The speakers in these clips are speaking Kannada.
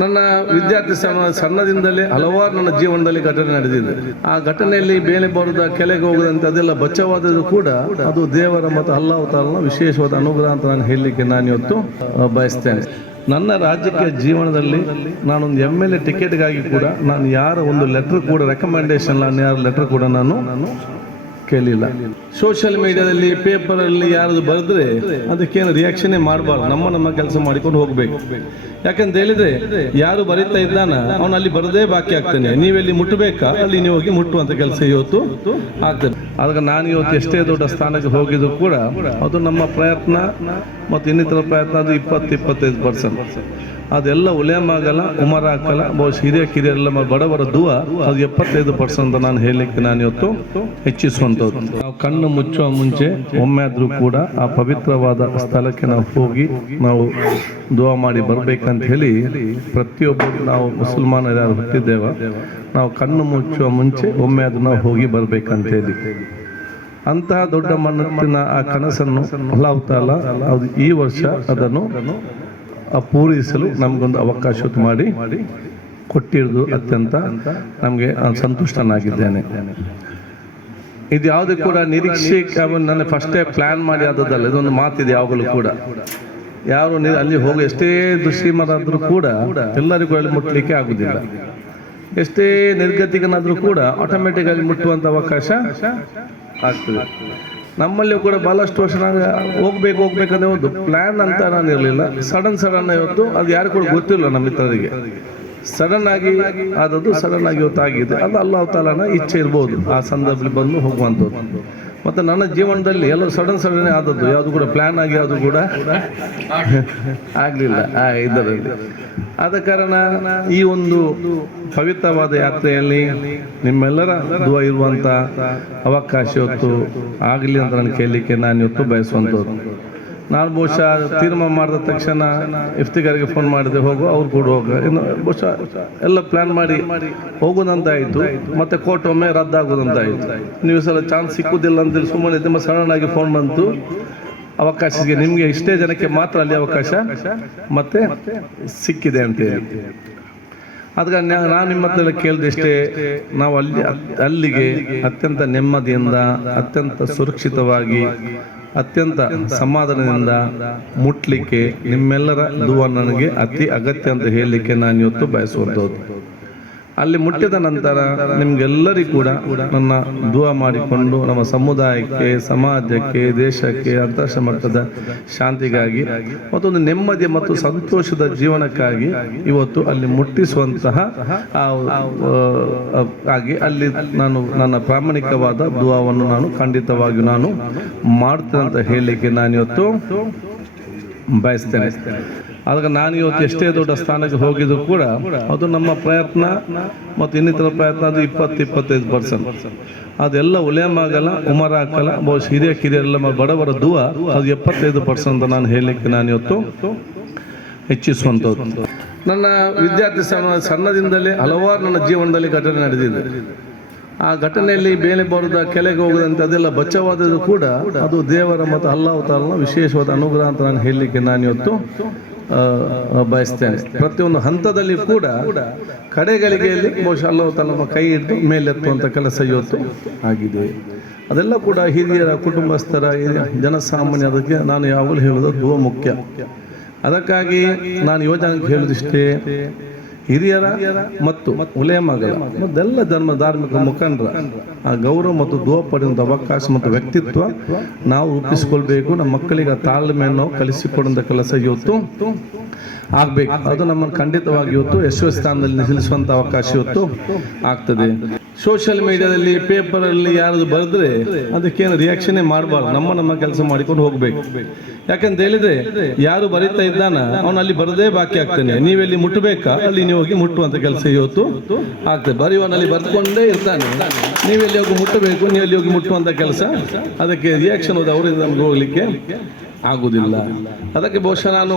ನನ್ನ ವಿದ್ಯಾರ್ಥಿ ಸಣ್ಣದಿಂದಲೇ ಹಲವಾರು ನನ್ನ ಜೀವನದಲ್ಲಿ ಘಟನೆ ನಡೆದಿದೆ. ಆ ಘಟನೆಯಲ್ಲಿ ಬೇಲೆ ಬರುದ, ಕೆಲೆಗೆ ಹೋಗುದಂತ ಅದೆಲ್ಲ ಬಚ್ಚವಾದದ್ದು ಕೂಡ ಅದು ದೇವರ ಮತ್ತು ಅಲ್ಲಾಹ್ ತಾಲನ ವಿಶೇಷವಾದ ಅನುಗ್ರಹ ಅಂತ ನಾನು ಹೇಳಲಿಕ್ಕೆ ನಾನು ಇವತ್ತು ಬಯಸ್ತೇನೆ. ನನ್ನ ರಾಜಕೀಯ ಜೀವನದಲ್ಲಿ ನಾನೊಂದು ಎಂ ಎಲ್ ಎ ಟಿಕೆಟ್ಗಾಗಿ ಕೂಡ ನಾನು ಯಾರ ಒಂದು ಲೆಟರ್ ಕೂಡ ರೆಕಮೆಂಡೇಶನ್ ನಾನು ಯಾರ ಲೆಟರ್ ಕೂಡ ನಾನು ಕೇಳಿಲ್ಲ. ಸೋಷಿಯಲ್ ಮೀಡಿಯಾದಲ್ಲಿ ಪೇಪರಲ್ಲಿ ಯಾರಾದ್ರು ಬರೆದ್ರೆ ಅದಕ್ಕೇನು ರಿಯಾಕ್ಷನ್ ಮಾಡಬಾರ್ದು. ನಮ್ಮ ನಮ್ಮ ಕೆಲಸ ಮಾಡಿಕೊಂಡು ಹೋಗಬೇಕು. ಯಾಕಂತ ಹೇಳಿದ್ರೆ ಯಾರು ಬರೀತಾ ಇದ್ದಾನ, ಅವನು ಅಲ್ಲಿ ಬರದೇ ಬಾಕಿ ಆಗ್ತಾನೆ. ನೀವೆಲ್ಲಿ ಮುಟ್ಟಬೇಕಾ ಅಲ್ಲಿ ನೀವು ಹೋಗಿ ಮುಟ್ಟುವಂತ ಕೆಲಸ ಇವತ್ತು ಆಗ್ತದೆ. ಆದ್ರೆ ನಾನು ಇವತ್ತು ಎಷ್ಟೇ ದೊಡ್ಡ ಸ್ಥಾನಕ್ಕೆ ಹೋಗಿದ್ರು ಕೂಡ ಅದು ನಮ್ಮ ಪ್ರಯತ್ನ. ಮತ್ತು ಇನ್ನಿತರ ಪ್ರಯತ್ನ ಅದು ಇಪ್ಪತ್ತು, ಇಪ್ಪತ್ತೈದು ಪರ್ಸೆಂಟ್ ಅದೆಲ್ಲ ಉಲೇಮ್ ಆಗಲ್ಲ ಉಮರ್ ಹಾಕಲ್ಲ ಬಹುಶಃ ಹಿರಿಯ ಕಿರಿಯರೆಲ್ಲ ಬಡವರ ದುವ, ಅದು ಎಪ್ಪತ್ತೈದು ಪರ್ಸೆಂಟ್ ಅಂತ ನಾನು ಹೇಳಲಿಕ್ಕೆ ನಾನು ಇವತ್ತು ಹೆಚ್ಚಿಸುವಂಥದ್ದು. ನಾವು ಕಣ್ಣು ಮುಚ್ಚುವ ಮುಂಚೆ ಒಮ್ಮೆ ಆದರೂ ಕೂಡ ಆ ಪವಿತ್ರವಾದ ಸ್ಥಳಕ್ಕೆ ನಾವು ಹೋಗಿ ನಾವು ದುವಾ ಮಾಡಿ ಬರಬೇಕಂತ ಹೇಳಿ ಪ್ರತಿಯೊಬ್ಬರು ನಾವು ಮುಸಲ್ಮಾನರು ಯಾರು ಹುಟ್ಟಿದ್ದೇವ. ನಾವು ಕಣ್ಣು ಮುಚ್ಚುವ ಮುಂಚೆ ಒಮ್ಮೆ ನಾವು ಹೋಗಿ ಬರಬೇಕಂತ ಹೇಳಿ. ಅಂತಹ ದೊಡ್ಡ ಮನಸ್ಸಿನ ಆ ಕನಸನ್ನು ಲಾವುತ್ತಲ್ಲ ತಾಲ ಅದು ಈ ವರ್ಷ ಅದನ್ನು ಪೂರೈಸಲು ನಮಗೊಂದು ಅವಕಾಶ ಮಾಡಿ ಕೊಟ್ಟಿರೋದು ಅತ್ಯಂತ ನಮಗೆ ಸಂತುಷ್ಟನಾಗಿದ್ದೇನೆ. ಇದು ಯಾವುದೇ ಕೂಡ ನಿರೀಕ್ಷೆ ನನ್ನ ಫಸ್ಟೇ ಪ್ಲಾನ್ ಮಾಡಿ ಆದದ್ದಲ್ಲ, ಇದೊಂದು ಮಾತಿದೆ ಯಾವಾಗಲೂ ಕೂಡ. ಯಾರು ಅಲ್ಲಿ ಹೋಗಿ ಎಷ್ಟೇ ದುಶ್ರೀಮರಾದ್ರೂ ಕೂಡ ಎಲ್ಲರಿಗೂ ಅಲ್ಲಿ ಮುಟ್ಟಲಿಕ್ಕೆ ಆಗುದಿಲ್ಲ. ಎಷ್ಟೇ ನಿರ್ಗತಿಗನಾದರೂ ಕೂಡ ಆಟೋಮೆಟಿಕ್ ಆಗಿ ಮುಟ್ಟುವಂತ ಅವಕಾಶ ಆಗ್ತದೆ. ನಮ್ಮಲ್ಲಿ ಕೂಡ ಬಹಳಷ್ಟು ವರ್ಷ ನಾನು ಹೋಗ್ಬೇಕು, ಹೋಗ್ಬೇಕಂದ್ರೆ ಒಂದು ಪ್ಲ್ಯಾನ್ ಅಂತ ನಾನು ಇರಲಿಲ್ಲ. ಸಡನ್ ಸಡನ್ ಇವತ್ತು ಅದು ಯಾರು ಕೂಡ ಗೊತ್ತಿಲ್ಲ ನಮ್ಮ ಮಿತ್ರರಿಗೆ. ಸಡನ್ ಆಗಿ ಆದದ್ದು ಸಡನ್ ಆಗಿ ಇವತ್ತು ಆಗಿದೆ ಅದು ಅಲ್ಲಾಹ ತಾಲನ ಇಚ್ಛೆ ಇರ್ಬೋದು. ಆ ಸಂದರ್ಭದಲ್ಲಿ ಬಂದು ಹೋಗುವಂಥದ್ದು. ಮತ್ತೆ ನನ್ನ ಜೀವನದಲ್ಲಿ ಎಲ್ಲ ಸಡನ್ ಸಡನ್ ಆದದ್ದು, ಯಾವುದು ಕೂಡ ಪ್ಲಾನ್ ಆಗಿ, ಯಾವುದು ಕೂಡ ಆಗಲಿಲ್ಲ. ಇದರಲ್ಲಿ. ಆದ ಕಾರಣ ಈ ಒಂದು ಪವಿತ್ರವಾದ ಯಾತ್ರೆಯಲ್ಲಿ ನಿಮ್ಮೆಲ್ಲರ ದುವ ಇರುವಂತ ಅವಕಾಶ ಇವತ್ತು ಆಗಲಿ ಅಂತ ನಾನು ಕೇಳಲಿಕ್ಕೆ ನಾನು ಇವತ್ತು ಬಯಸುವಂಥದ್ದು. ನಾನು ಬಹುಶಃ ತೀರ್ಮಾನ ಮಾಡಿದ ತಕ್ಷಣ ಇಫ್ತಿಗಾರಿಗೆ ಫೋನ್ ಮಾಡಿದೆ, ಹೋಗು, ಅವ್ರು ಕೂಡ ಹೋಗ. ಇನ್ನು ಬಹುಶಃ ಎಲ್ಲ ಪ್ಲಾನ್ ಮಾಡಿ ಹೋಗೋದಂತಾಯಿತು, ಮತ್ತೆ ಕೋರ್ಟ್ ಒಮ್ಮೆ ರದ್ದಾಗೋದಂತಾಯಿತು. ನೀವು ಸಲ ಚಾನ್ಸ್ ಸಿಕ್ಕುದಿಲ್ಲ ಅಂತೇಳಿ ಸುಮ್ಮನೆ ತುಂಬ ಸಡನ್ ಆಗಿ ಫೋನ್ ಬಂತು. ಅವಕಾಶಕ್ಕೆ ನಿಮಗೆ ಇಷ್ಟೇ ಜನಕ್ಕೆ ಮಾತ್ರ ಅಲ್ಲಿ ಅವಕಾಶ, ಮತ್ತೆ ಸಿಕ್ಕಿದೆ ಅಂತೇಳಿ ಅದಕ್ಕೆ ನಾನು ನಿಮ್ಮ ಹತ್ರ ಕೇಳಿದಷ್ಟೇ ನಾವು ಅಲ್ಲಿ ಅಲ್ಲಿಗೆ ಅತ್ಯಂತ ನೆಮ್ಮದಿಯಿಂದ ಅತ್ಯಂತ ಸುರಕ್ಷಿತವಾಗಿ ಅತ್ಯಂತ ಸಮಾಧಾನದಿಂದ ಮುಟ್ಲಿಕ್ಕೆ ನಿಮ್ಮೆಲ್ಲರ ದುವ ನನಗೆ ಅತಿ ಅಗತ್ಯ ಅಂತ ಹೇಳಲಿಕ್ಕೆ ನಾನು ಇವತ್ತು ಬಯಸುವಂಥದ್ದು. ಅಲ್ಲಿ ಮುಟ್ಟಿದ ನಂತರ ನಿಮ್ಗೆಲ್ಲರಿಗೂ ಕೂಡ ನನ್ನ ದುವಾ ಮಾಡಿಕೊಂಡು ನಮ್ಮ ಸಮುದಾಯಕ್ಕೆ, ಸಮಾಜಕ್ಕೆ, ದೇಶಕ್ಕೆ ಅಂತಾರಾಷ್ಟ್ರೀಯ ಮಟ್ಟದ ಶಾಂತಿಗಾಗಿ ಮತ್ತೊಂದು ನೆಮ್ಮದಿ ಮತ್ತು ಸಂತೋಷದ ಜೀವನಕ್ಕಾಗಿ ಇವತ್ತು ಅಲ್ಲಿ ಮುಟ್ಟಿಸುವಂತಹ ಆಗಿ ಅಲ್ಲಿ ನಾನು ನನ್ನ ಪ್ರಾಮಾಣಿಕವಾದ ದುವಾವನ್ನು ನಾನು ಖಂಡಿತವಾಗಿ ನಾನು ಮಾಡ್ತೇನೆ ಅಂತ ಹೇಳಲಿಕ್ಕೆ ನಾನು ಇವತ್ತು ಬಯಸ್ತೇನೆ. ಆದಾಗ ನಾನು ಇವತ್ತು ಎಷ್ಟೇ ದೊಡ್ಡ ಸ್ಥಾನಕ್ಕೆ ಹೋಗಿದ್ರು ಕೂಡ ಅದು ನಮ್ಮ ಪ್ರಯತ್ನ ಮತ್ತು ಇನ್ನಿತರ ಪ್ರಯತ್ನ ಅದು ಇಪ್ಪತ್ತು ಇಪ್ಪತ್ತೈದು ಪರ್ಸೆಂಟ್ ಅದೆಲ್ಲ ಉಲೇಮ್ ಆಗಲ್ಲ ಉಮರ್ ಹಾಕಲ್ಲ. ಬಹುಶಃ ಹಿರಿಯ ಕಿರಿಯರೆಲ್ಲ ಬಡವರ ದುವ. ಅದು ಎಪ್ಪತ್ತೈದು ಪರ್ಸೆಂಟ್ ಅಂತ ನಾನು ಹೇಳಲಿಕ್ಕೆ ನಾನು ಇವತ್ತು ಹೆಚ್ಚಿಸುವಂಥದ್ದು ನನ್ನ ವಿದ್ಯಾರ್ಥಿ ಸಣ್ಣದಿಂದಲೇ ಹಲವಾರು ನನ್ನ ಜೀವನದಲ್ಲಿ ಘಟನೆ ನಡೆದಿದೆ. ಆ ಘಟನೆಯಲ್ಲಿ ಬೇಲೆ ಬರೋದ, ಕೆಳಗೆ ಹೋಗದಂತೆ ಅದೆಲ್ಲ ಬಚ್ಚವಾದದ್ದು ಕೂಡ ಅದು ದೇವರ ಮತ್ತು ಅಲ್ಲಾವತಾರನ ವಿಶೇಷವಾದ ಅನುಗ್ರಹ ಅಂತ ನಾನು ಹೇಳಲಿಕ್ಕೆ ನಾನು ಇವತ್ತು ಬಯಸ್ತೇನೆ. ಪ್ರತಿಯೊಂದು ಹಂತದಲ್ಲಿ ಕೂಡ ಕಡೆಗಳಿಗೆಯಲ್ಲಿ ಬಹುಶಃ ಅಲ್ಲೋ ತನ್ನ ಕೈ ಇಟ್ಟು ಮೇಲೆತ್ತುವಂಥ ಕೆಲಸ ಇವತ್ತು ಆಗಿದೆ. ಅದೆಲ್ಲ ಕೂಡ ಹಿರಿಯರ, ಕುಟುಂಬಸ್ಥರ ಜನಸಾಮಾನ್ಯ ಅದಕ್ಕೆ ನಾನು ಯಾವಾಗಲೂ ಹೇಳೋದು ಬಹು ಮುಖ್ಯ. ಅದಕ್ಕಾಗಿ ನಾನು ಯೋಜನೆಗೆ ಹೇಳುದಿಷ್ಟೇ ಹಿರಿಯರ ಮತ್ತು ಉಲೇಮಗಳ ಮತ್ತೆಲ್ಲ ಧರ್ಮ ಧಾರ್ಮಿಕ ಮುಖಂಡರ, ಆ ಗೌರವ ಮತ್ತು ದೋಹ ಪಡೆಯುವಂಥ ಅವಕಾಶ ಮತ್ತು ವ್ಯಕ್ತಿತ್ವ ನಾವು ರೂಪಿಸಿಕೊಳ್ಬೇಕು. ನಮ್ಮ ಮಕ್ಕಳಿಗೆ ಆ ತಾಳ್ಮೆಯನ್ನು ಕಲಿಸಿಕೊಡುವಂಥ ಕೆಲಸ ಇವತ್ತು ಆಗ್ಬೇಕು. ಅದು ನಮ್ಮನ್ನು ಖಂಡಿತವಾಗಿ ಇವತ್ತು ಯಶಸ್ವಿ ಸ್ಥಾನದಲ್ಲಿ ನಿಲ್ಲಿಸುವಂಥ ಅವಕಾಶ ಇವತ್ತು ಆಗ್ತದೆ. ಸೋಷಿಯಲ್ ಮೀಡಿಯಾದಲ್ಲಿ ಪೇಪರಲ್ಲಿ ಯಾರಾದ್ರು ಬರೆದ್ರೆ ಅದಕ್ಕೇನು ರಿಯಾಕ್ಷನ್ನೇ ಮಾಡಬಾರ್ದು. ನಮ್ಮ ನಮ್ಮ ಕೆಲಸ ಮಾಡಿಕೊಂಡು ಹೋಗ್ಬೇಕು. ಯಾಕಂತ ಹೇಳಿದ್ರೆ ಯಾರು ಬರೀತಾ ಇದ್ದಾನ, ಅವನು ಅಲ್ಲಿ ಬರದೇ ಬಾಕಿ ಆಗ್ತಾನೆ. ನೀವೆಲ್ಲಿ ಮುಟ್ಟಬೇಕಾ ಅಲ್ಲಿ ನೀವು ಹೋಗಿ ಮುಟ್ಟುವಂತ ಕೆಲಸ ಇವತ್ತು ಆಗ್ತದೆ. ಬರೆಯುವನಲ್ಲಿ ಬರ್ಕೊಂಡೇ ಇರ್ತಾನೆ. ನೀವೆಲ್ಲಿ ಹೋಗಿ ಮುಟ್ಟಬೇಕು? ನೀವೆಲ್ಲಿ ಹೋಗಿ ಮುಟ್ಟುವಂತ ಕೆಲಸ? ಅದಕ್ಕೆ ರಿಯಾಕ್ಷನ್ ಹೋದ ಅವರಿಂದ ನಮ್ಗೆ ಹೋಗ್ಲಿಕ್ಕೆ ಆಗುದಿಲ್ಲ. ಅದಕ್ಕೆ ಬಹುಶಃ ನಾನು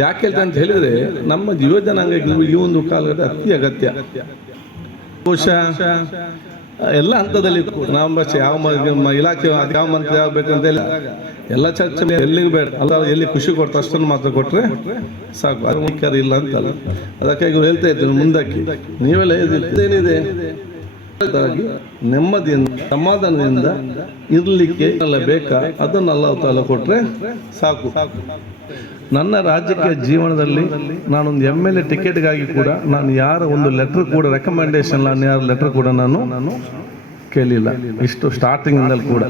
ಯಾಕೆ ಅಂತ ಹೇಳಿದ್ರೆ, ನಮ್ಮ ಯುವ ಈ ಒಂದು ಕಾಲದ ಅತಿ ಅಗತ್ಯ. ಬಹುಶಃ, ಎಲ್ಲ ಹಂತದಲ್ಲಿ ಬಸ್ ಯಾವ ಇಲಾಖೆ ಯಾವ ಮಂತ್ರಿ ಆಗ್ಬೇಕಂತ ಇಲ್ಲ ಎಲ್ಲ ಚರ್ಚೆ ಎಲ್ಲಿಗೆ ಬೇಡ. ಅಲ್ಲ ಎಲ್ಲಿ ಖುಷಿ ಕೊಡ್ತಾರೆ ಅಷ್ಟನ್ನು ಮಾತ್ರ ಕೊಟ್ಟರೆ ಸಾಕು. ಮುಖ್ಯ ಇಲ್ಲ ಅಂತಲ್ಲ. ಅದಕ್ಕಾಗಿ ಇವ್ರು ಹೇಳ್ತಾ ಇದ್ದೀನಿ ಮುಂದಕ್ಕೆ. ನೀವೆಲ್ಲ ಏನಿದೆ ನೆಮ್ಮದಿಯಿಂದ, ಸಮಾಧಾನದಿಂದ ಇರಲಿಕ್ಕೆ ಬೇಕಾ? ಅದನ್ನ ಅಲ್ಲ ತಾಲ ಸಾಕು ಸಾಕು. ನನ್ನ ರಾಜಕೀಯ ಜೀವನದಲ್ಲಿ ನಾನೊಂದು ಎಂ ಎಲ್ ಎ ಟಿಕೆಟ್ಗಾಗಿ ಕೂಡ ನಾನು ಯಾರ ಒಂದು ಲೆಟರ್ ಕೂಡ ರೆಕಮೆಂಡೇಶನ್ ಯಾರ ಲೆಟರ್ ಕೂಡ ನಾನು ಕೇಳಿಲ್ಲ. ಇಷ್ಟು ಸ್ಟಾರ್ಟಿಂಗ್ ಕೂಡ.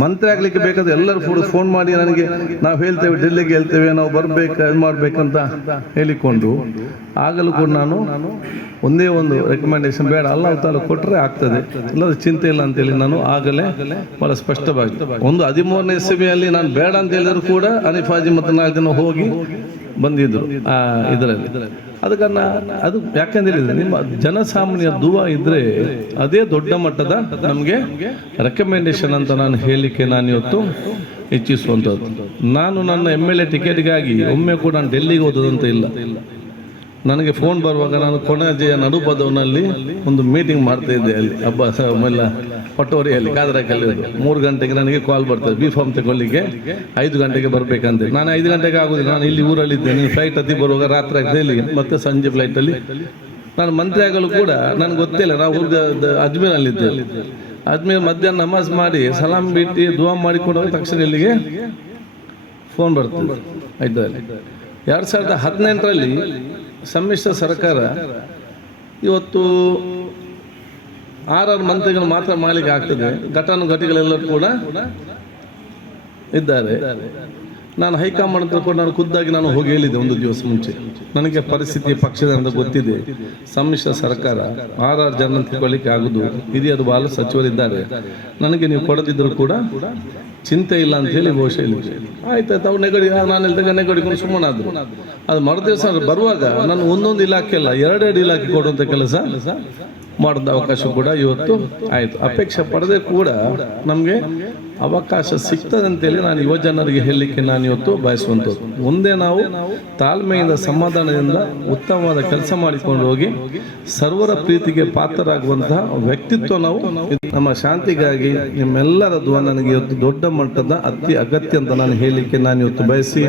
ಮಂತ್ರಿ ಆಗ್ಲಿಕ್ಕೆ ಬೇಕಾದ್ರೆ ಎಲ್ಲರೂ ಕೂಡ ಫೋನ್ ಮಾಡಿ ನನಗೆ, ನಾವು ಹೇಳ್ತೇವೆ, ಡೆಲ್ಲಿಗೆ ಹೇಳ್ತೇವೆ, ನಾವು ಬರಬೇಕು, ಇದು ಮಾಡ್ಬೇಕಂತ ಹೇಳಿಕೊಂಡು, ಆಗಲೂ ಕೂಡ ನಾನು ಒಂದೇ ಒಂದು ರೆಕಮೆಂಡೇಶನ್ ಬೇಡ ಅಲ್ಲ ಅಂತ ಕೊಟ್ಟರೆ ಆಗ್ತದೆ ಇಲ್ಲದ ಚಿಂತೆ ಇಲ್ಲ ಅಂತೇಳಿ ನಾನು ಆಗಲೇ ಬಹಳ ಸ್ಪಷ್ಟವಾಗಿ, ಒಂದು ಹದಿಮೂರನೇ ಸಭೆಯಲ್ಲಿ ನಾನು ಬೇಡ ಅಂತ ಹೇಳಿದ್ರು ಕೂಡ ಅನಿಫಾಜಿ ಮತ್ತು ನಾಲ್ಕು ದಿನ ಹೋಗಿ ಬಂದಿದ್ರು, ಆ, ಇದರಲ್ಲಿ. ಅದಕ್ಕೆ ಅದು ಯಾಕಂದ್ರೆ ನಿಮ್ಮ ಜನಸಾಮಾನ್ಯ ದುವಾ ಇದ್ರೆ ಅದೇ ದೊಡ್ಡ ಮಟ್ಟದ ನಮಗೆ ರೆಕಮೆಂಡೇಶನ್ ಅಂತ ನಾನು ಹೇಳಲಿಕ್ಕೆ ನಾನು ಇವತ್ತು ಇಚ್ಛಿಸುವಂಥದ್ದು ನಾನು ನನ್ನ ಎಂ ಎಲ್ ಎ ಟಿಕೆಟ್ಗಾಗಿ ಒಮ್ಮೆ ಕೂಡ ನಾನು ಡೆಲ್ಲಿಗೆ ಹೋದದಂತ ಇಲ್ಲ. ನನಗೆ ಫೋನ್ ಬರುವಾಗ ನಾನು ಕೊಣಾಜೆಯ ನಡುಪದವನಲ್ಲಿ ಒಂದು ಮೀಟಿಂಗ್ ಮಾಡ್ತಾ ಇದ್ದೆ ಅಲ್ಲಿ. ಹಬ್ಬ ಎಲ್ಲ ಪಟೋರಿಯಲ್ಲಿ, ಕಾದರಕಲ್ಲಿ ಮೂರು ಗಂಟೆಗೆ ನನಗೆ ಕಾಲ್ ಬರ್ತದೆ. ಬಿ ಫಾರ್ಮ್ ತಗೊಳ್ಳಿಕ್ಕೆ ಐದು ಗಂಟೆಗೆ ಬರಬೇಕಂತ. ನಾನು ಐದು ಗಂಟೆಗೆ ಆಗುದಿಲ್ಲ. ನಾನು ಇಲ್ಲಿ ಊರಲ್ಲಿದ್ದೆ ನೀನು ಫ್ಲೈಟ್ ಹತ್ತಿ ಬರುವಾಗ ರಾತ್ರಿ ಆಗ್ತದೆ ಇಲ್ಲಿಗೆ ಮತ್ತೆ ಸಂಜೆ ಫ್ಲೈಟಲ್ಲಿ ನಾನು ಮಂತ್ರಿ ಆಗಲು ಕೂಡ ನನಗೆ ಗೊತ್ತಿಲ್ಲ ನಾವು ಅಜ್ಮೀರಲ್ಲಿದ್ದೆ ಅಜ್ಮೀರ್ ಮಧ್ಯಾಹ್ನ ನಮಾಜ್ ಮಾಡಿ ಸಲಾಂ ಬಿಟ್ಟು ದುವಾ ಮಾಡಿಕೊಂಡು ತಕ್ಷಣ ಇಲ್ಲಿಗೆ ಫೋನ್ ಬರ್ತದೆ. ಆಯ್ತಾ ಎರಡು ಸಾವಿರದ ಹದಿನೆಂಟರಲ್ಲಿ ಸಮ್ಮಿಶ್ರ ಸರ್ಕಾರ ಇವತ್ತು ಆರಾರು ಮಂತ್ರಿಗಳು ಮಾತ್ರ ಮಾಡಲಿಕ್ಕೆ ಆಗ್ತದೆ. ಘಟಾನುಘಟಿಗಳೆಲ್ಲರೂ ಕೂಡ ಇದ್ದಾರೆ. ನಾನು ಹೈಕಮಾಂಡ್ ತಿಳ್ಕೊಂಡು ಕೂಡ ನಾನು ಖುದ್ದಾಗಿ ನಾನು ಹೋಗಿ ಹೇಳಿದ್ದೆ ಒಂದು ದಿವಸ ಮುಂಚೆ. ನನಗೆ ಪರಿಸ್ಥಿತಿ ಪಕ್ಷದ ಅಂತ ಗೊತ್ತಿದೆ. ಸಮ್ಮಿಶ್ರ ಸರ್ಕಾರ ಆರ್ ಆರ್ ಜನ ತಿಳ್ಕೊಳ್ಳಿಕ್ಕೆ ಆಗುದು. ಹಿರಿಯರು ಬಾಲ ಸಚಿವರಿದ್ದಾರೆ. ನನಗೆ ನೀವು ಕೊಡದಿದ್ರು ಕೂಡ ಚಿಂತೆ ಇಲ್ಲ ಅಂತ ಹೇಳಿ ಬಹುಶಃ ಹೇಳಿದ್ರು ಆಯ್ತಾಯ್ತು ಅವ್ರು ನೆಗಡಿ ನಾನು ಇಲ್ದಾಗ ನೆಗಡಿಕೊಂಡು ಸುಮ್ಮನಾದ್ರು. ಅದು ಮರುದಿವಸ ಬರುವಾಗ ನಾನು ಒಂದೊಂದು ಇಲಾಖೆ ಅಲ್ಲ, ಎರಡೆರಡು ಇಲಾಖೆ ಕೊಡುವಂಥ ಕೆಲಸ ಮಾಡಿದ ಅವಕಾಶ ಕೂಡ ಇವತ್ತು ಆಯಿತು. ಅಪೇಕ್ಷೆ ಪಡೆದೇ ಕೂಡ ನಮಗೆ ಅವಕಾಶ ಸಿಗ್ತದಂತೇಳಿ ನಾನು ಯುವ ಜನರಿಗೆ ಹೇಳಲಿಕ್ಕೆ ನಾನು ಇವತ್ತು ಬಯಸುವಂಥದ್ದು. ಒಂದೇ ನಾವು ತಾಳ್ಮೆಯಿಂದ, ಸಮಾಧಾನದಿಂದ, ಉತ್ತಮವಾದ ಕೆಲಸ ಮಾಡಿಕೊಂಡು ಹೋಗಿ ಸರ್ವರ ಪ್ರೀತಿಗೆ ಪಾತ್ರರಾಗುವಂತಹ ವ್ಯಕ್ತಿತ್ವ ನಾವು. ನಮ್ಮ ಶಾಂತಿಗಾಗಿ ನಿಮ್ಮೆಲ್ಲರದ್ದು ನನಗೆ ಇವತ್ತು ದೊಡ್ಡ ಮಟ್ಟದ ಅತಿ ಅಗತ್ಯ ಅಂತ ನಾನು ಹೇಳಲಿಕ್ಕೆ ನಾನು ಇವತ್ತು ಬಯಸಿ